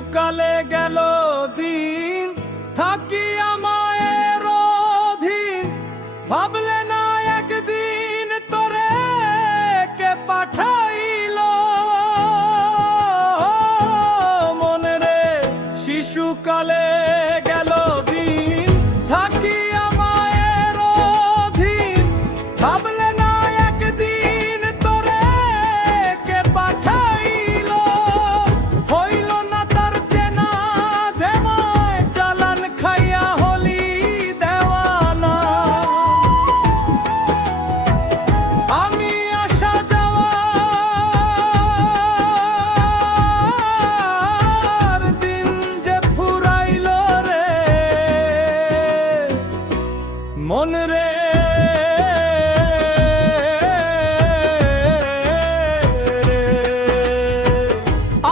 শিশুকালে গেল দিন থাকি আমায়ের অধীন, ভাবলে না একদিন তোরে কে পাঠাইল মনে রে। শিশুকালে গেল দিন থাকি আমায়ের অধীন, ভাবলে না একদিন তোরে কে পাঠাইল। হইল না তার চেনা ধেমায়, চালান খাইয়া হলি দেওয়ানা। আমি আসা যাওয়ার দিন যে ফুরাইল রে মন রে।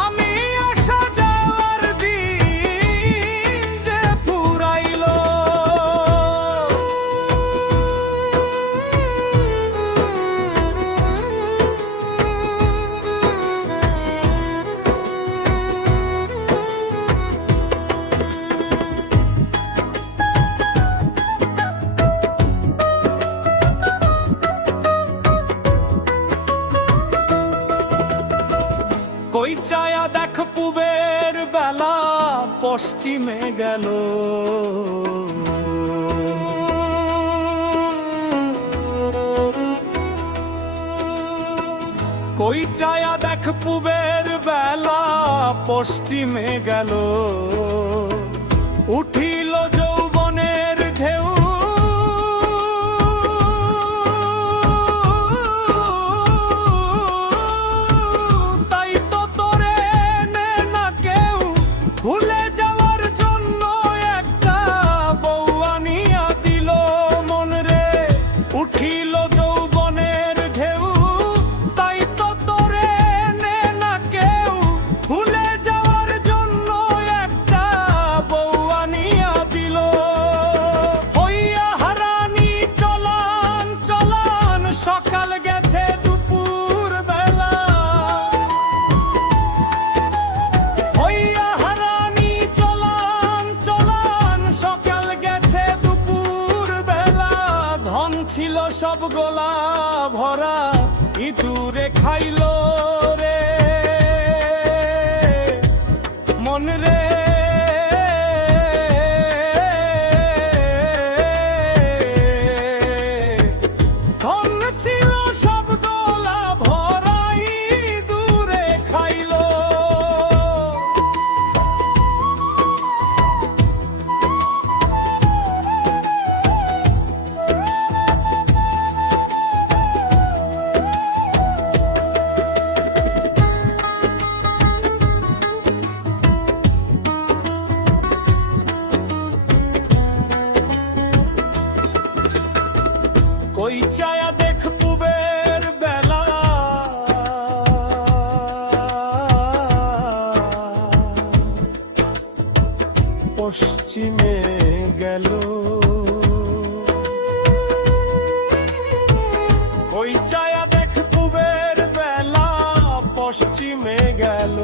আমি আসা যাওয়ার দিন যে ফুরাইল। কই চায়া দেখ পুবের বেলা পশ্চিমে গেল। কই চায়া দেখ পুবের বেলা পশ্চিমে গেল। উঠিল যৌবনের ঢেউ, তাই তো তোরে নে না কেউ ভুলে যাওয়ার জন্য একটা বউ আনিয়া দিল মন রে। উঠিল যৌবনের ঢেউ, তাই তো তোরে নে না কেউ ভুলে যাওয়ার জন্য একটা বউ আনিয়া দিল। হইয়া হারানি চলান চলান, সকাল গেছে দুপুর বেলা। হইয়া হারানি চলান চলান, সকাল গেছে দুপুর বেলা। ধন ছিল সব গোলা ভরা, ইঁদুরে খাইল রে মন রে। ধন ছিল সব গোলা ভরা, ইঁদুরে খাইল। কই চায়া দেখ পুবের বেলা পশ্চিমে গেল। কই চায়া দেখ পুবের বেলা পশ্চিমে গেল।